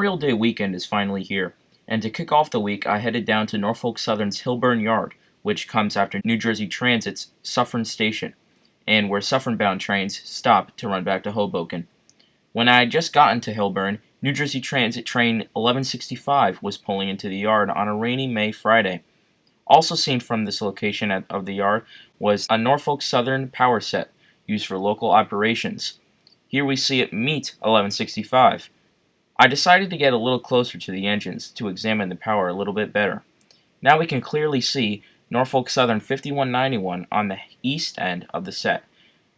Memorial Day weekend is finally here, and to kick off the week I headed down to Norfolk Southern's Hilburn Yard, which comes after New Jersey Transit's Suffern Station, and where Suffern-bound trains stop to run back to Hoboken. When I had just gotten to Hilburn, New Jersey Transit train 1165 was pulling into the yard on a rainy May Friday. Also seen from this location of the yard was a Norfolk Southern power set used for local operations. Here we see it meet 1165. I decided to get a little closer to the engines to examine the power a little bit better. Now we can clearly see Norfolk Southern 5191 on the east end of the set.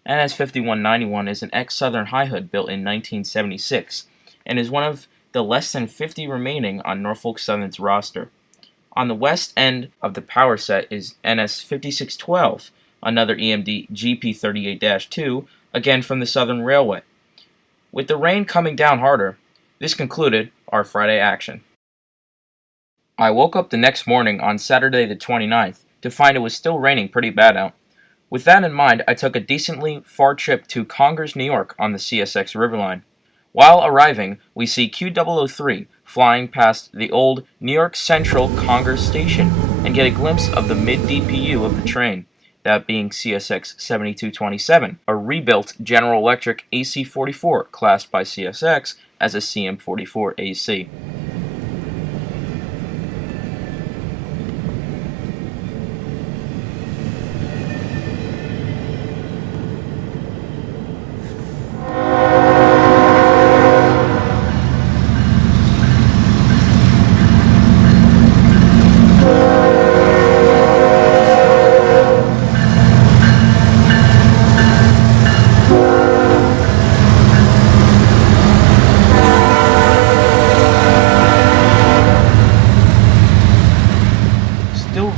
NS 5191 is an ex-Southern high hood built in 1976 and is one of the less than 50 remaining on Norfolk Southern's roster. On the west end of the power set is NS 5612, another EMD GP38-2, again from the Southern Railway. With the rain coming down harder, this concluded our Friday action. I woke up the next morning on Saturday the 29th to find it was still raining pretty bad out. With that in mind, I took a decently far trip to Congers, New York on the CSX Riverline. While arriving, we see Q003 flying past the old New York Central Congers station and get a glimpse of the mid-DPU of the train, that being CSX 7227, a rebuilt General Electric AC-44 classed by CSX as a CM44 AC.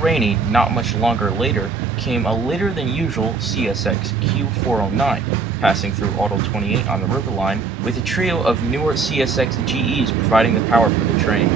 Rainy, not much longer later, came a later than usual CSX Q409, passing through Auto 28 on the Riverline, with a trio of newer CSX GEs providing the power for the train.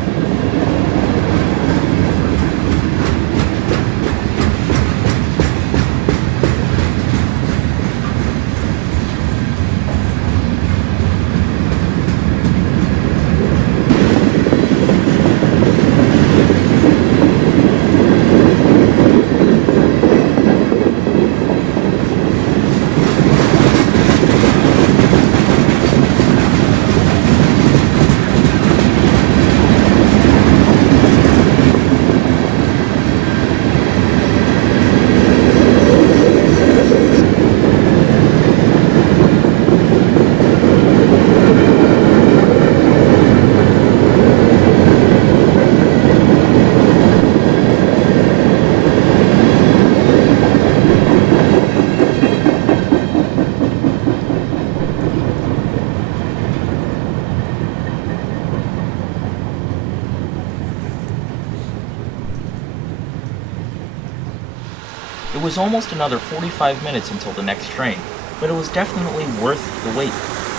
It was almost another 45 minutes until the next train, but it was definitely worth the wait.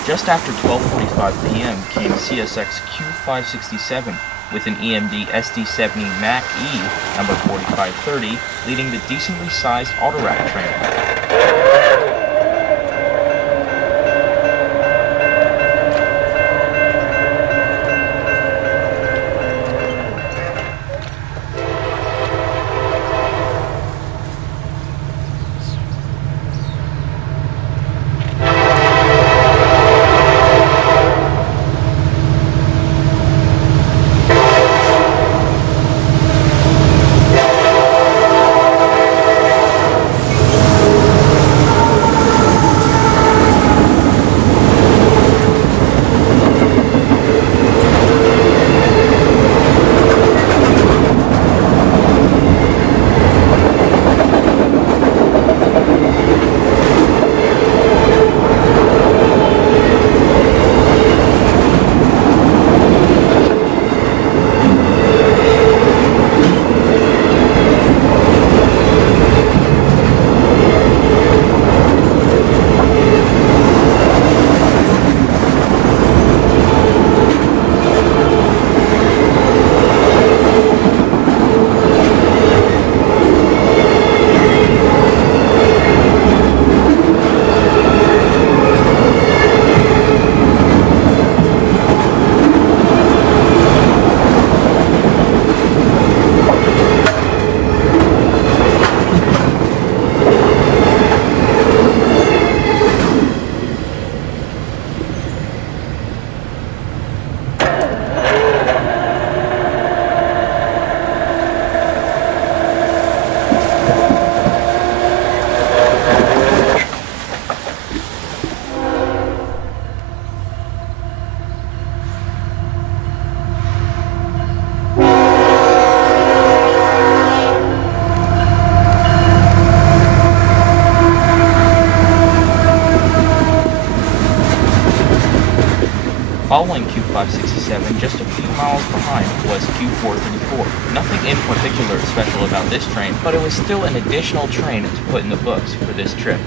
Just after 12:45 p.m. came CSX Q168 with an EMD SD70 MAC E number 4530 leading the decently sized autorack train. 67, just a few miles behind, was Q434. Nothing in particular special about this train, but it was still an additional train to put in the books for this trip.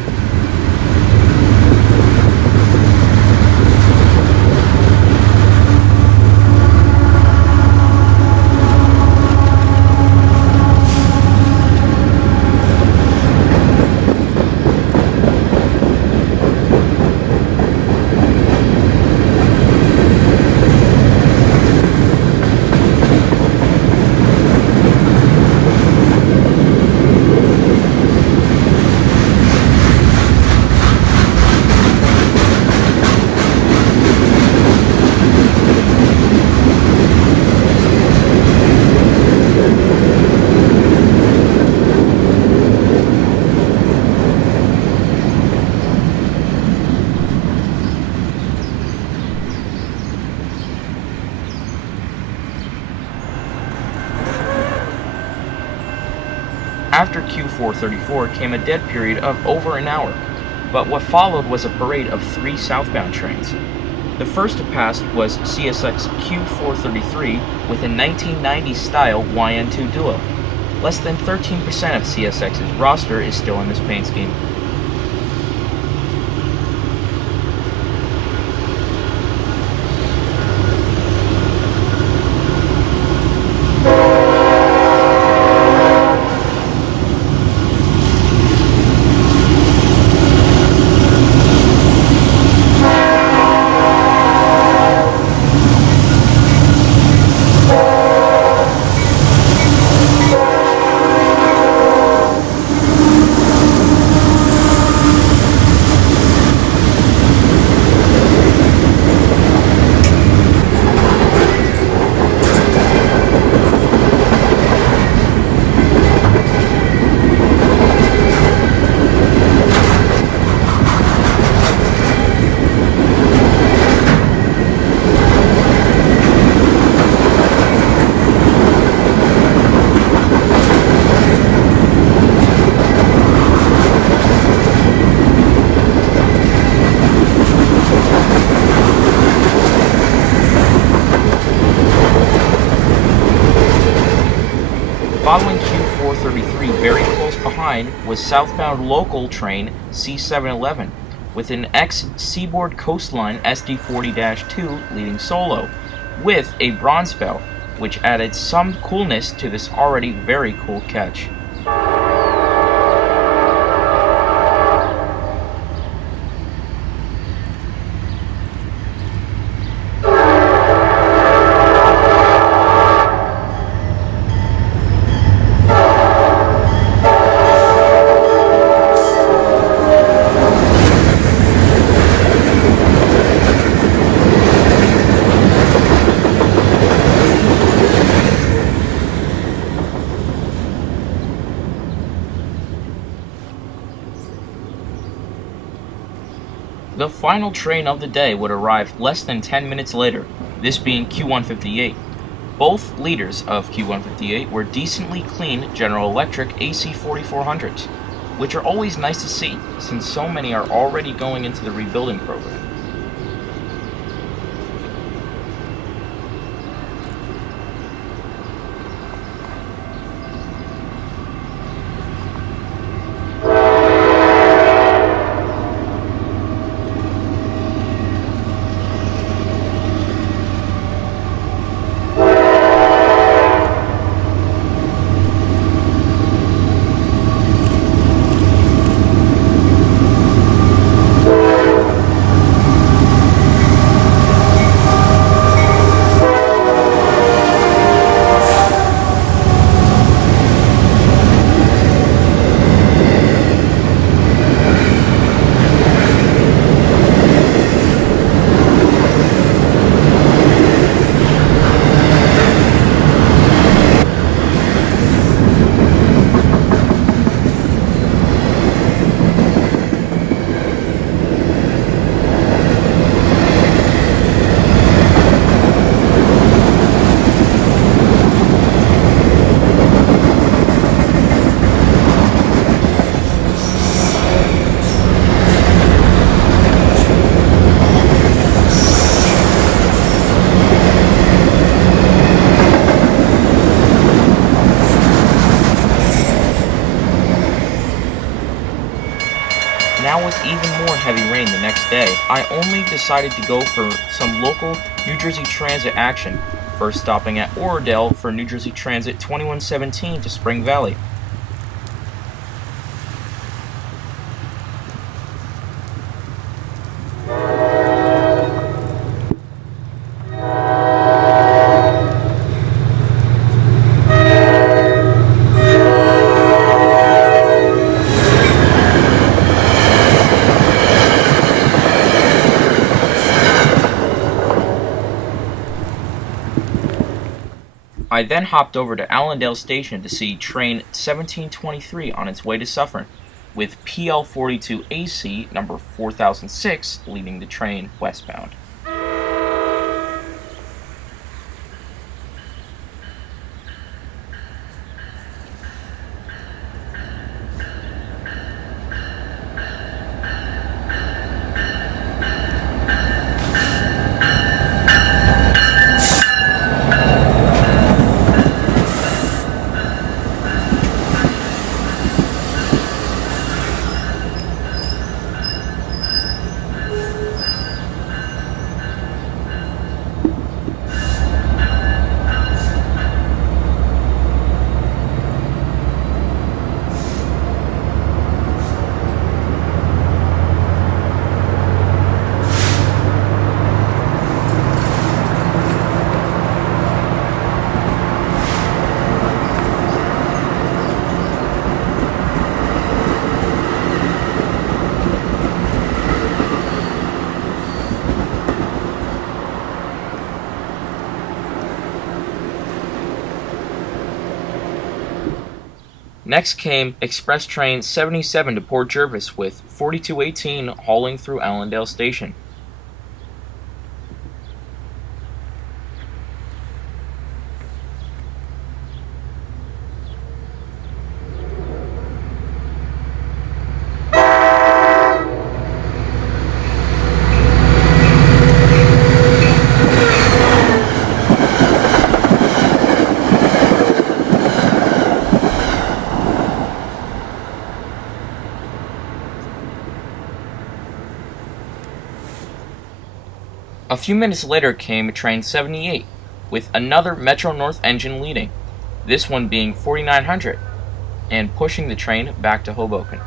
After Q434 came a dead period of over an hour, but what followed was a parade of 3 southbound trains. The first to pass was CSX Q433 with a 1990s-style YN2 duo. Less than 13% of CSX's roster is still in this paint scheme. Following Q433 very close behind was southbound local train C711 with an ex-Seaboard Coastline SD40-2 leading solo, with a bronze bell, which added some coolness to this already very cool catch. The final train of the day would arrive less than 10 minutes later, this being Q158. Both leaders of Q158 were decently clean General Electric AC4400s, which are always nice to see, since so many are already going into the rebuilding program. Now with even more heavy rain the next day, I only decided to go for some local New Jersey Transit action, first stopping at Oradell for New Jersey Transit 2117 to Spring Valley. I then hopped over to Allendale Station to see train 1723 on its way to Suffern, with PL42 AC number 4006 leading the train westbound. Next came Express Train 77 to Port Jervis with 4218 hauling through Allendale Station. A few minutes later came Train 78, with another Metro North engine leading, this one being 4900, and pushing the train back to Hoboken.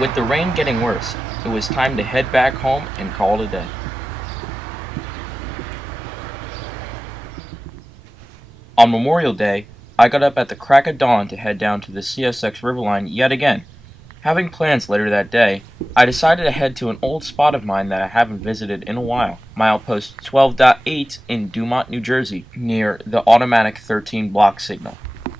With the rain getting worse, it was time to head back home and call it a day. On Memorial Day, I got up at the crack of dawn to head down to the CSX Riverline yet again. Having plans later that day, I decided to head to an old spot of mine that I haven't visited in a while, milepost 12.8 in Dumont, New Jersey, near the automatic 13 block signal.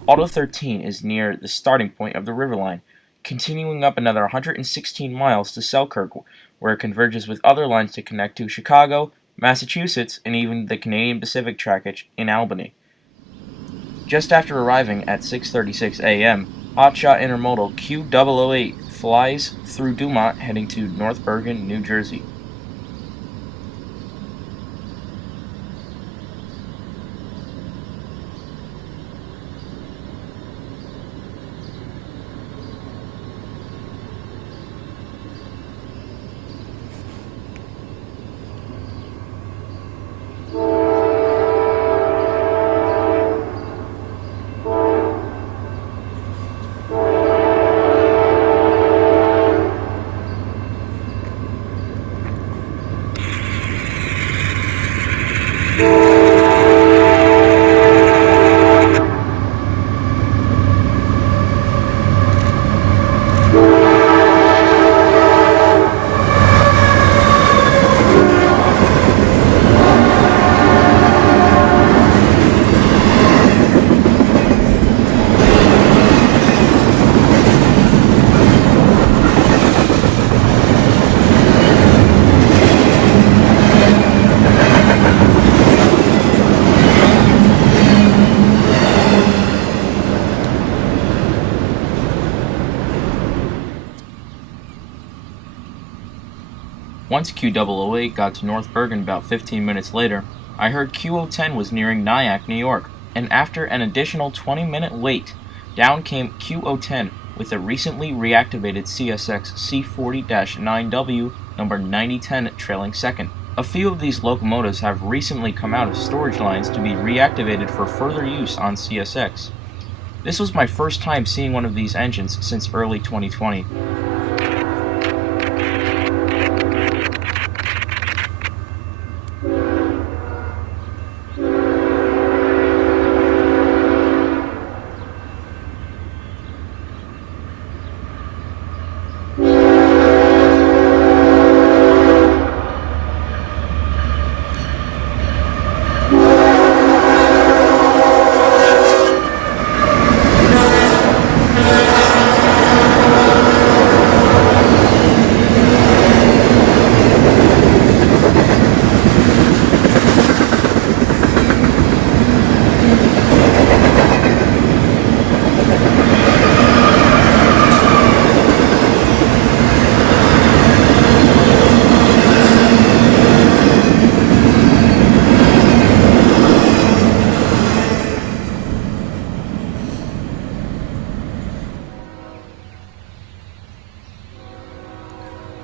Auto 13 is near the starting point of the Riverline, continuing up another 116 miles to Selkirk, where it converges with other lines to connect to Chicago, Massachusetts, and even the Canadian Pacific trackage in Albany. Just after arriving at 6:36 a.m., Hotshot Intermodal Q008 flies through Dumont heading to North Bergen, New Jersey. Once Q008 got to North Bergen about 15 minutes later, I heard Q010 was nearing Nyack, New York, and after an additional 20-minute wait, down came Q010 with a recently reactivated CSX C40-9W number 9010 trailing second. A few of these locomotives have recently come out of storage lines to be reactivated for further use on CSX. This was my first time seeing one of these engines since early 2020.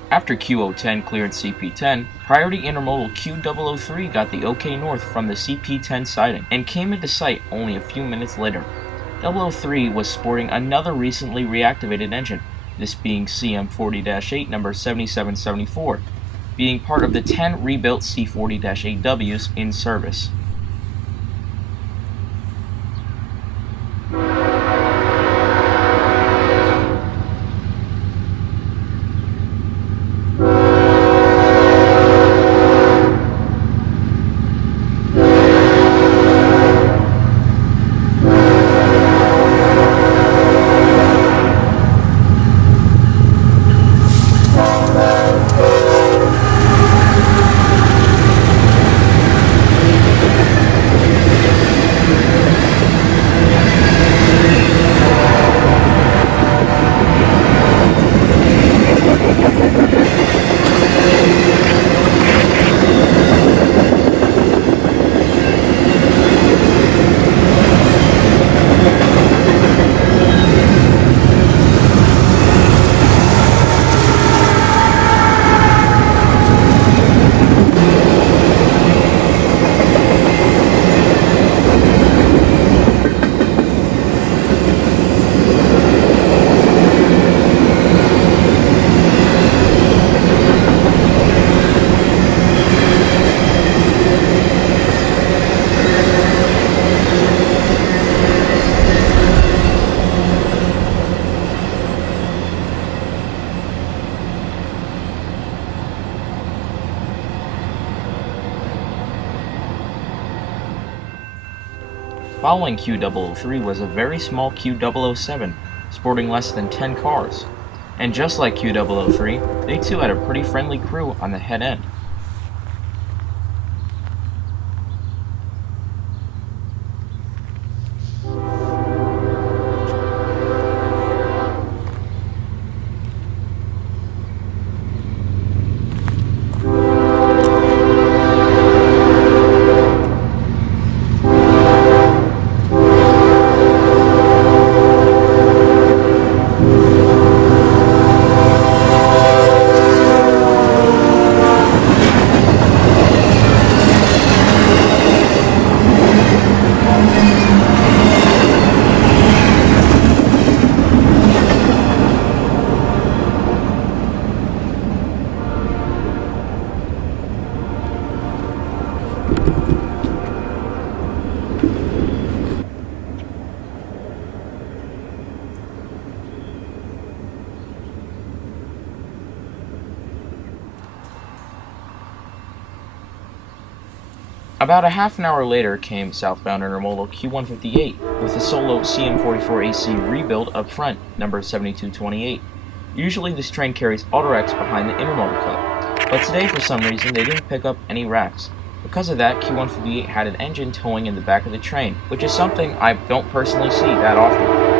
After Q010 cleared CP10, Priority Intermodal Q003 got the OK North from the CP10 siding and came into sight only a few minutes later. 003 was sporting another recently reactivated engine, this being CM40-8 number 7774, being part of the 10 rebuilt C40-8Ws in service. Following Q003 was a very small Q007, sporting less than 10 cars. And just like Q003, they too had a pretty friendly crew on the head end. About a half an hour later came southbound intermodal Q158 with a solo CM44AC rebuild up front, number 7228. Usually this train carries autoracks behind the intermodal cut, but today for some reason they didn't pick up any racks. Because of that, Q158 had an engine towing in the back of the train, which is something I don't personally see that often.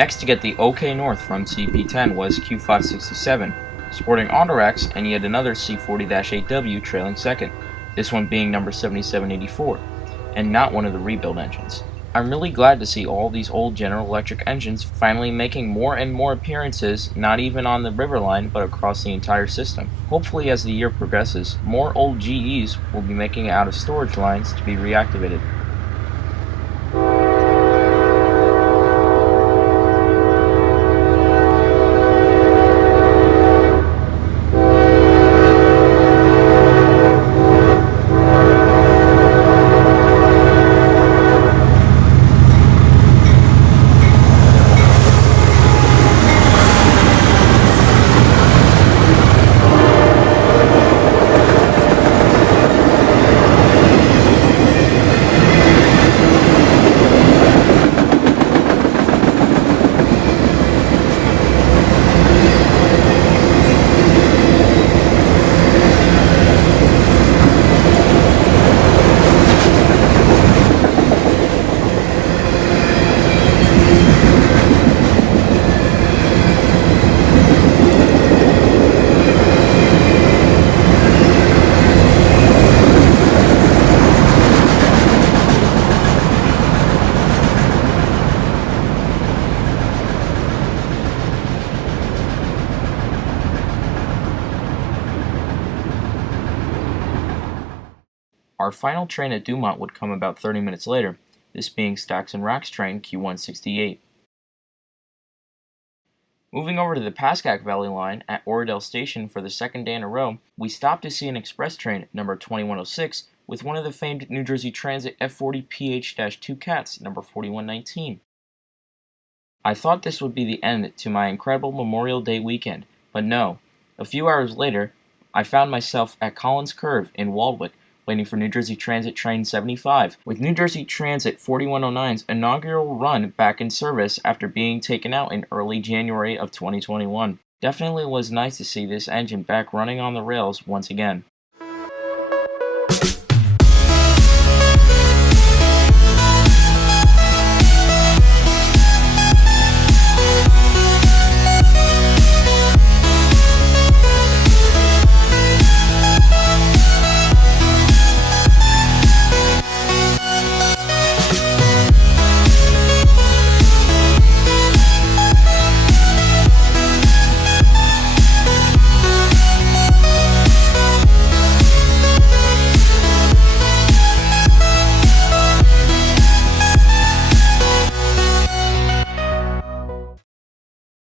Next to get the OK North from CP10 was Q567, sporting autoracks and yet another C40-8W trailing second, this one being number 7784, and not one of the rebuild engines. I'm really glad to see all these old General Electric engines finally making more and more appearances, not even on the River Line, but across the entire system. Hopefully as the year progresses, more old GEs will be making it out of storage lines to be reactivated. Our final train at Dumont would come about 30 minutes later, this being Stacks and Racks train Q168. Moving over to the Pascack Valley line at Oradell Station for the second day in a row, we stopped to see an express train number 2106 with one of the famed New Jersey Transit F40PH-2 cats number 4119. I thought this would be the end to my incredible Memorial Day weekend, but no. A few hours later, I found myself at Collins Curve in Waldwick waiting for New Jersey Transit Train 75, with New Jersey Transit 4109's inaugural run back in service after being taken out in early January of 2021. Definitely was nice to see this engine back running on the rails once again.